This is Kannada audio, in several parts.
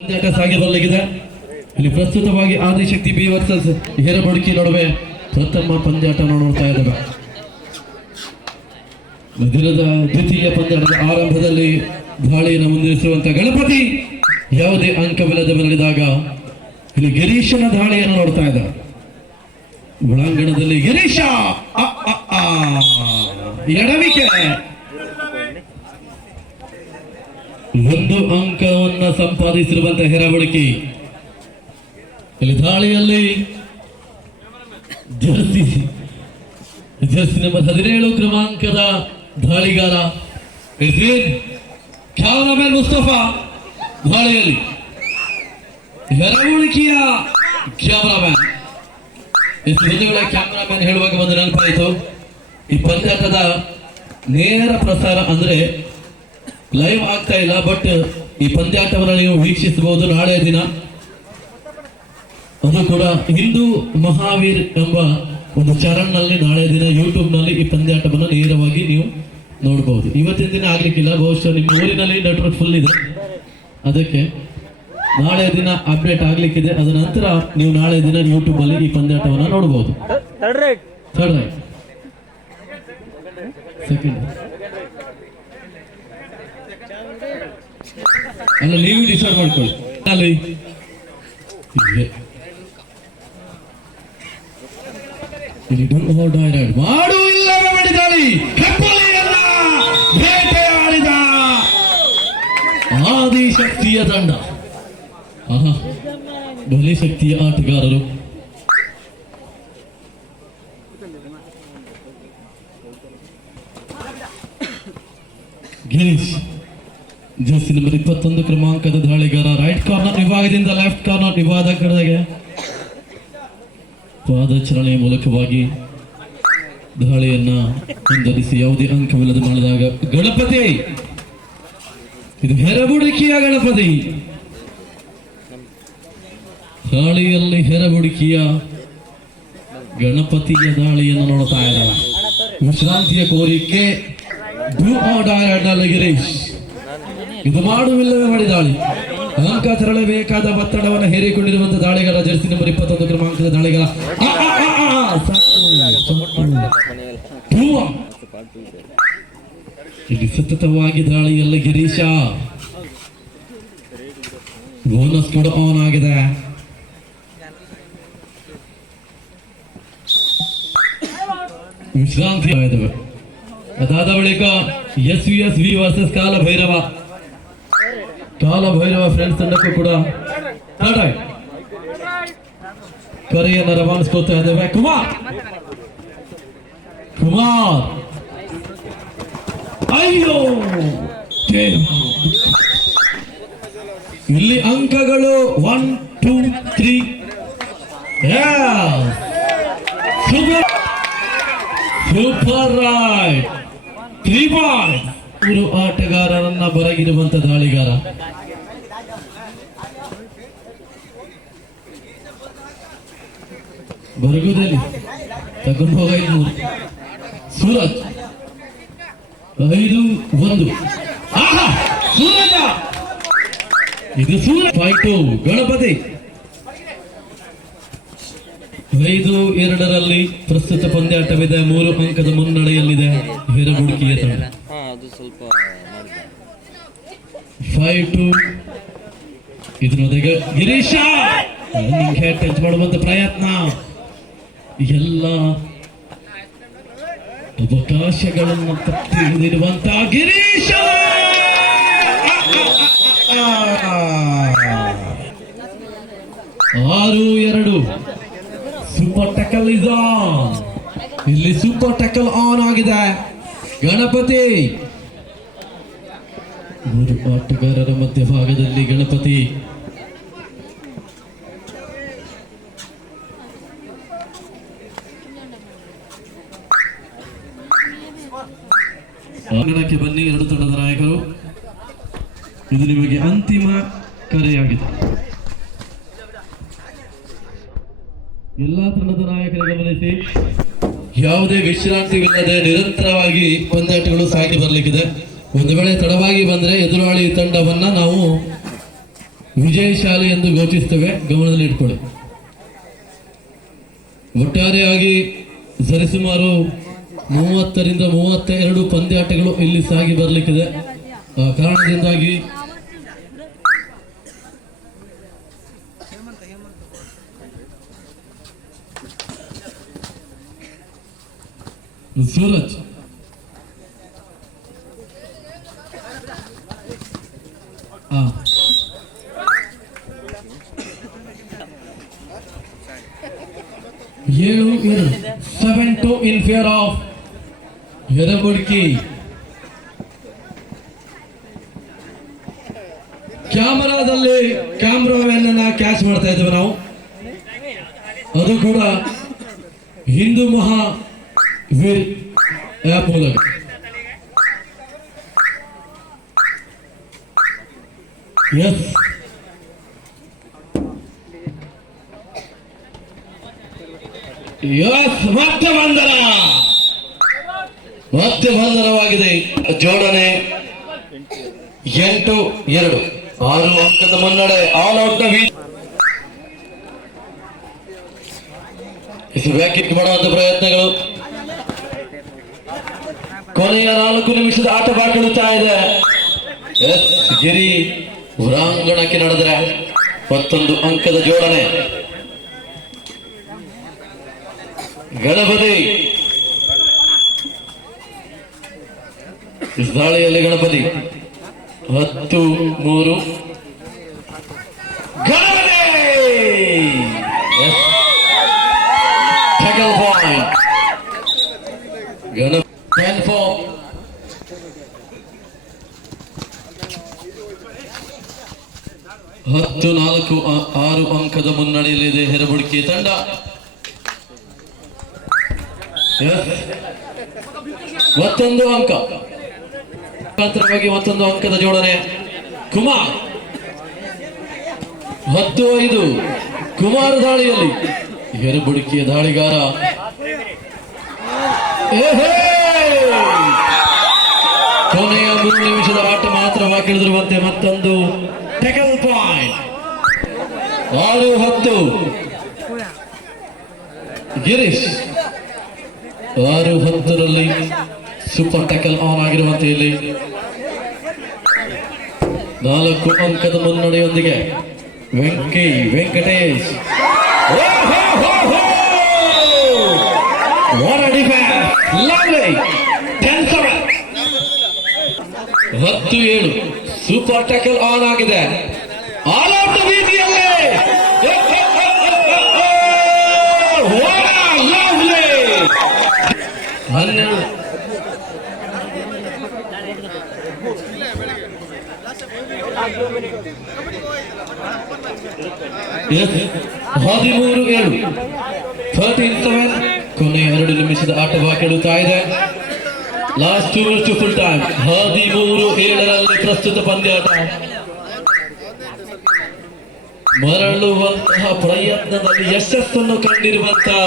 ಪಂದ್ಯಾಟ ಸಾಗಿ ಬರಲಿಗಿದೆ ಇಲ್ಲಿ ಪ್ರಸ್ತುತವಾಗಿ ಆದಿಶಕ್ತಿ ಬಿ ವರ್ಸಸ್ ಹೇರಬಡುಕಿ ನಡುವೆ ಪ್ರಥಮ ಪಂದ್ಯಾಟ ನೋಡ್ತಾ ಇದ್ದಾರೆ. ದಿನದ ದ್ವಿತೀಯ ಪಂದ್ಯಾಟದ ಆರಂಭದಲ್ಲಿ ದಾಳಿಯನ್ನು ಮುಂದುವರಿಸಿರುವಂತಹ ಗಣಪತಿ ಯಾವುದೇ ಅಂಕವಿಲ್ಲದೆ ಬರಲಿದಾಗ ಇಲ್ಲಿ ಗಿರೀಶನ ದಾಳಿಯನ್ನು ನೋಡ್ತಾ ಇದ್ದಾರೆ. ಒಳಾಂಗಣದಲ್ಲಿ ಗಿರೀಶ. ಎಡವಿಕೆ ಒಂದು ಅಂಕವನ್ನ ಸಂಪಾದಿಸಿರುವಂತಹ ಹೆರವಳಿಕೆ ಇಲ್ಲಿ ದಾಳಿಯಲ್ಲಿ ಜರ್ಸಿ ಜರ್ಸಿ ನಂಬರ್ ಹದಿನೇಳು ಕ್ರಮಾಂಕದ ದಾಳಿಗಾರ ಇಸ್ರೀನ್ ಕ್ಯಾಮರಾಮನ್ ಮುಸ್ತಫಾ ದಾಳಿಯಲ್ಲಿ. ಹೆರವಳಿಕೆಯ ಕ್ಯಾಮರಾಮನ್. ಎಷ್ಟು ಬಂಧುಗಳ ಹೇಳುವಾಗ ಒಂದು ನೆನಪಾಯಿತು. ಈ ಪಂದ್ಯಾಟದ ನೇರ ಪ್ರಸಾರ ಅಂದ್ರೆ ಲೈವ್ ಆಗ್ತಾ ಇಲ್ಲ ಬಟ್ ಈ ಪಂದ್ಯಾಟವನ್ನು ನೀವು ವೀಕ್ಷಿಸಬಹುದು ನಾಳೆ ದಿನ. ಅದು ಕೂಡ ಹಿಂದೂ ಮಹಾವೀರ್ ಎಂಬ ಒಂದು ಚರಣ್ನಲ್ಲಿ ನಾಳೆ ದಿನ ಯೂಟ್ಯೂಬ್ನಲ್ಲಿ ಈ ಪಂದ್ಯಾಟವನ್ನು ನೇರವಾಗಿ ನೀವು ನೋಡಬಹುದು ಇವತ್ತಿನ ದಿನ ಆಗ್ಲಿಕ್ಕಿಲ್ಲ ಬಹುಶಃ ನಿಮ್ಮ ಊರಿನಲ್ಲಿ ನೆಟ್ವರ್ಕ್ ಫುಲ್ ಇದೆ. ಅದಕ್ಕೆ ನಾಳೆ ದಿನ ಅಪ್ಡೇಟ್ ಆಗ್ಲಿಕ್ಕಿದೆ. ಅದ ನಂತರ ನೀವು ನಾಳೆ ದಿನ ಯೂಟ್ಯೂಬ್ ಅಲ್ಲಿ ಈ ಪಂದ್ಯಾಟವನ್ನು ನೋಡಬಹುದು ಸೆಕೆಂಡ್ ಅಲ್ಲ ನೀವು ಡಿಸೈಡ್ ಮಾಡ್ಕೊಳ್ಳಿ. ಅಲ್ಲಿ. ಇಲ್ಲಿ don't hold direct. ಮಾಡು ಇಲ್ಲ ಮಾಡಿದಾಳಿ ಹೆಬ್ಬುಲಿಯನ್ನ ಬೇಟೆಯಾಡಿದ ಆದಿಶಕ್ತಿಯ ತಂಡ. ಆಹಾ. ಬಲಿ ಶಕ್ತಿಯ ಆಟಗಾರರು. ಗಿರೀಶ್. ಜರ್ಸಿ ನಂಬರ್ ಇಪ್ಪತ್ತೊಂದು ಕ್ರಮಾಂಕದ ದಾಳಿಗಾರ. ರೈಟ್ ಕಾರ್ನರ್ ವಿಭಾಗದಿಂದ ಲೆಫ್ಟ್ ಕಾರ್ನರ್ ವಿಭಾಗದ ಕಡೆಗೆ. ಪಾದಚರಣೆಯ ಮೂಲಕವಾಗಿ ದಾಳಿಯನ್ನ ಮುಂದುವರಿಸಿ ಯಾವುದೇ ಅಂಕವಿಲ್ಲದೆ ಮಾಡಿದಾಗ ಗಣಪತಿ! ಇದು ಹೆರಬುಡಿಕೆಯ ಗಣಪತಿ! ದಾಳಿಯಲ್ಲಿ ಹೆರಬುಡಿಕೆಯ ಗಣಪತಿಯ ದಾಳಿಯನ್ನು ನೋಡ್ತಾ ಇದ್ದಾರೆ. ವಿಶ್ರಾಂತಿಯ ಕೋರಿಕೆ. ಗಿರೀಶ್ ಇದು ಮಾಡುವಿಲ್ಲವೇ ಮಾಡಿ ದಾಳಿ. ಅಂಕ ತೆರಳಬೇಕಾದ ಒತ್ತಡವನ್ನು ಹೇರಿಕೊಂಡಿರುವಂತಹ ದಾಳಿಗಾರ ಜರ್ಸಿ ನಂಬರ್ ಇಪ್ಪತ್ತೊಂದು ಕ್ರಮಾಂಕದ. ಧೂವ. ಇಲ್ಲಿ ಸತತವಾಗಿ ದಾಳಿಯಲ್ಲ ಗಿರೀಶ. ಬೋನಸ್ ಕೂಡ ಆನ್ ಆಗಿದೆ ವಿಶ್ರಾಂತಿ. ಅದಾದ ಬಳಿಕ S V S V versus Kala Bhairava. Kala Bhairava friends ತಂಡಕ್ಕೂ ಕೂಡ ಕರೆಯನ್ನು ರವಾನಿಸ್ಕೊಳ್ತಾ ಇದ್ದೇವೆ. ಕುಮಾರ್! ಕುಮಾರ್! ಅಯ್ಯೋ. ಇಲ್ಲಿ ಅಂಕಗಳು one two three super raid ಮೂರು ಆಟಗಾರರನ್ನ ಬರಗಿರುವಂತ ದಾಳಿಗಾರ. ಬರಗುದಲ್ಲಿ ತಗೊಂಡು ಹೋಗ ಸೂರತ್ ಐದು ಒಂದು. ಸೂರಜ! ಇದು ಸೂರಜ್. ಫೈಟು ಗಣಪತಿ. ಐದು ಎರಡರಲ್ಲಿ ಪ್ರಸ್ತುತ ಪಂದ್ಯಾಟವಿದೆ. ಮೂರು ಅಂಕದ ಮುನ್ನಡೆಯಲ್ಲಿದೆ. ಹೆರಗುಡುಕಿಯ ತಂಡ. ಫೈವ್ ಟು ಇದರೊಂದಿಗೆ ಗಿರೀಶ! ರನ್ನಿಂಗ್ ಹೇ ಟಚ್ ಮಾಡುವಂತ ಪ್ರಯತ್ನ. ಎಲ್ಲ ಅವಕಾಶಗಳನ್ನು ತಪ್ಪಿ ಹಿಡಿದಿರುವಂತ ಗಿರೀಶ! ಆರು ಎರಡು. ಸೂಪರ್ ಟಕಲ್ ಇಸ್ ಆನ್ ಇಲ್ಲಿ ಸೂಪರ್ ಟಕಲ್ ಆನ್ ಆಗಿದೆ. ಗಣಪತಿ! ಮೂರು ಆಟಗಾರರ ಮಧ್ಯಭಾಗದಲ್ಲಿ ಗಣಪತಿ. ಅಂಗಣಕ್ಕೆ ಬನ್ನಿ ಎರಡು ತಂಡದ ನಾಯಕರು. ಇದು ನಿಮಗೆ ಅಂತಿಮ ಕರೆಯಾಗಿದೆ. ಎಲ್ಲಾ ತಂಡದ ನಾಯಕರ ಗಮನಿಸಿ. ಯಾವುದೇ ವಿಶ್ರಾಂತಿವಿಲ್ಲದೆ ನಿರಂತರವಾಗಿ ಪಂದ್ಯಾಟಗಳು ಸಾಗಿ ಬರಲಿಕ್ಕಿದೆ. ಒಂದು ವೇಳೆ ತಡವಾಗಿ ಬಂದರೆ ಎದುರಾಳಿ ತಂಡವನ್ನ ನಾವು ವಿಜಯಶಾಲಿ ಎಂದು ಘೋಷಿಸ್ತೇವೆ. ಗಮನದಲ್ಲಿ ಇಟ್ಕೊಳ್ಳಿ. ಒಟ್ಟಾರೆಯಾಗಿ ಸರಿಸುಮಾರು ಮೂವತ್ತರಿಂದ ಮೂವತ್ತ ಎರಡು ಪಂದ್ಯಾಟಗಳು ಇಲ್ಲಿ ಸಾಗಿ ಬರಲಿಕ್ಕಿದೆ. ಆ, ಕಾರಣದಿಂದಾಗಿ ಸೂರಜ್ ಏಳು ಎರಡು seven to in fair of ಎರಬುಡ್ಕಿ ಕ್ಯಾಮರಾದಲ್ಲಿ ಕ್ಯಾಮ್ರಾವನ್ನ ಕ್ಯಾಚ್ ಮಾಡ್ತಾ ಇದ್ದೇವೆ ನಾವು. ಅದು ಕೂಡ ಹಿಂದೂ ಮಹಾ ವೀರ್ ಆ್ಯಪ್ ಮೂಲಕ. ಎಸ್ ಎಸ್ ಮತ್ತೆ ಬಂಧನ ಮತ್ತೆ ಬಂಧನವಾಗಿದೆ ಜೋಡಣೆ ಎಂಟು, ಎರಡು. ಆರು ಅಂಕದ ಮುನ್ನಡೆ. ಆಲ್ ಔಟ್ ಇದು ಬ್ಯಾಕಿಟ್ ಮಾಡುವಂತ ಪ್ರಯತ್ನಗಳು. ಕೊನೆಯ ನಾಲ್ಕು ನಿಮಿಷದ ಆಟ ಬಾಕಿಡುತ್ತಾ ಇದೆ ಎಸ್ ಗಿರಿ. ಹೊರಾಂಗಣಕ್ಕೆ ನಡೆದರೆ ಮತ್ತೊಂದು ಅಂಕದ ಜೋಡಣೆ. ಗಣಪತಿ. ದಾಳಿಯಲ್ಲಿ ಗಣಪತಿ. ಹತ್ತು ಮೂರು. ಗಣಪತಿ! ಹತ್ತು ನಾಲ್ಕು ಆರು ಅಂಕದ ಮುನ್ನಡೆಯಲ್ಲಿದೆ ಹೆರಬುಡ್ಕಿ ತಂಡ. ಮತ್ತೊಂದು ಅಂಕ. ಮತ್ತೊಂದು ಅಂಕದ ಜೋಡಣೆ. ಕುಮಾರ್. ಹತ್ತು ಐದು. ಕುಮಾರ್ ದಾಳಿಯಲ್ಲಿ. ಹೆರಬುಡುಕಿಯ ದಾಳಿಗಾರ! ಕೊನೆಯ ಮೂರು ನಿಮಿಷದ ಆಟ ಮಾತ್ರ ಬಾಕಿ ಉಳಿದಿರುವಂತೆ ಮತ್ತೊಂದು ಆರು ಹತ್ತು. ಗಿರೀಶ್. ಆರು ಹತ್ತರಲ್ಲಿ ಸೂಪರ್ ಟ್ಯಾಕಲ್ ಆನ್ ಆಗಿರುವಂತೆ ಇಲ್ಲಿ. ನಾಲ್ಕು ಅಂಕದ ಮುನ್ನಡೆಯೊಂದಿಗೆ Venky Venkatesh. What a defense! Lovely! 10 ಹತ್ತು ಏಳು. ಸೂಪರ್ ಟ್ಯಾಕಲ್ ಆನ್ ಆಗಿದೆ. ಆಲ್ ಔಟ್ ರೀತಿಯಲ್ಲಿ ಹನ್ನೆರಡು Yes. ಹದಿಮೂರು ಏಳು ಥರ್ಟೀನ್ ಸೆವೆನ್ ಕೊನೆ ಎರಡು ನಿಮಿಷದ ಆಟ ಬಾಕಿಡುತ್ತಾ ಇದೆ. Last two to full time ಹದಿಮೂರು ಏಳರಲ್ಲಿ ಪ್ರಸ್ತುತ ಪಂದ್ಯಾಟ ಮರಳುವಂತಹ ಪ್ರಯತ್ನದಲ್ಲಿ ಯಶಸ್ಸನ್ನು ಕಂಡಿರುವಂತಹ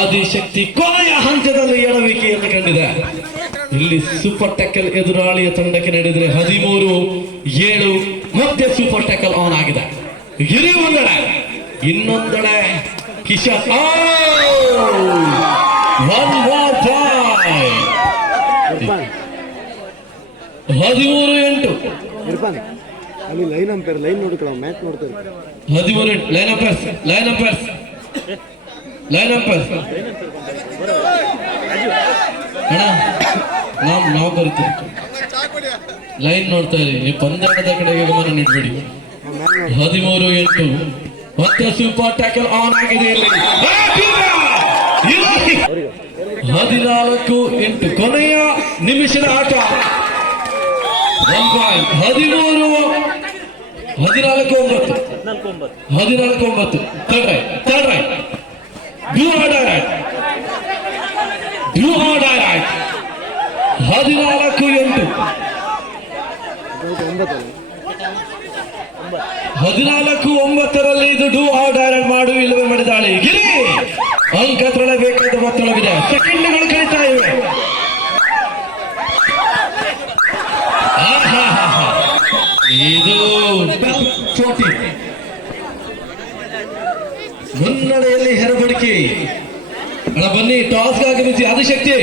ಆದಿಶಕ್ತಿ ಕೊನೆಯ ಹಂತದಲ್ಲಿ ಎಡವಿಕೆಯನ್ನು ಕಂಡಿದೆ. ಇಲ್ಲಿ ಸೂಪರ್ ಟೆಕಲ್ ಎದುರಾಳಿಯ ತಂಡಕ್ಕೆ ನಡೆದರೆ ಹದಿಮೂರು, ಏಳು, ಮತ್ತೆ ಸೂಪರ್ ಟೆಕಲ್ ಆನ್ ಆಗಿದೆ. ಇಲ್ಲಿ ಒಂದೆಡೆ. ಇನ್ನೊಂದೆಡೆ ಕಿಶನ್. ಹದಿಮೂರು ಎಂಟು. ಅಲ್ಲಿ ಲೈನ್ ಅಂಪೇರ್ ಲೈನ್ ನೋಡ್ಕೊಳ್ಳೋ ಮ್ಯಾಚ್ ನೋಡ್ತಾರೆ ಹದಿಮೂರು line umpires line umpires line umpires ಅಣ್ಣ, ನಾವು ನಾವು ಲೈನ್ ನೋಡ್ತಾ ಇರಿ. ಕಡೆ ಕಡೆಗೆ ಗಮನ ನೀಡಬೇಡಿ. ಹದಿಮೂರು, ಎಂಟು. ಮತ್ತೆ ಸೂಪರ್ ಟ್ಯಾಕಲ್ ಆನ್ ಆಗಿದೆ ಹದಿನಾಲ್ಕು, ಎಂಟು. ಕೊನೆಯ ನಿಮಿಷದ ಆಟ. ಹದಿಮೂರು, ಹದಿನಾಲ್ಕು ಒಂಬತ್ತು. ಹದಿನಾಲ್ಕು ಒಂಬತ್ತು ಥರ್ಡ್ ರೈಟ್ ಡ್ಯೂ ಆರ್ಡರ್ ಡ್ಯೂ ಆರ್ಡರ್ ಹದಿನಾಲ್ಕು, ಎಂಟು. ಹದಿನಾಲ್ಕು, ಒಂಬತ್ತರಲ್ಲಿ ಇದು ಡೂ ಆರ್ಡರ್ ಮಾಡು, ಇಲ್ಲವೇ ಮಾಡಿದಾಳೆ. ಗಿರಿ! ಅಂಕ ತೊಳಬೇಕಾದ ಒತ್ತಡವಿದೆ. ಸೆಕೆಂಡ್ಗಳು ಕಳೀತಾ ಇವೆ. ಇದು ಚೋಟಿ. ಮುನ್ನಡೆಯಲ್ಲಿ ಹೆರಬಡಿಕೆ ಬನ್ನಿ ಟಾಸ್ಗೆ ಆಗಮಿಸಿ ಆದಿಶಕ್ತಿ!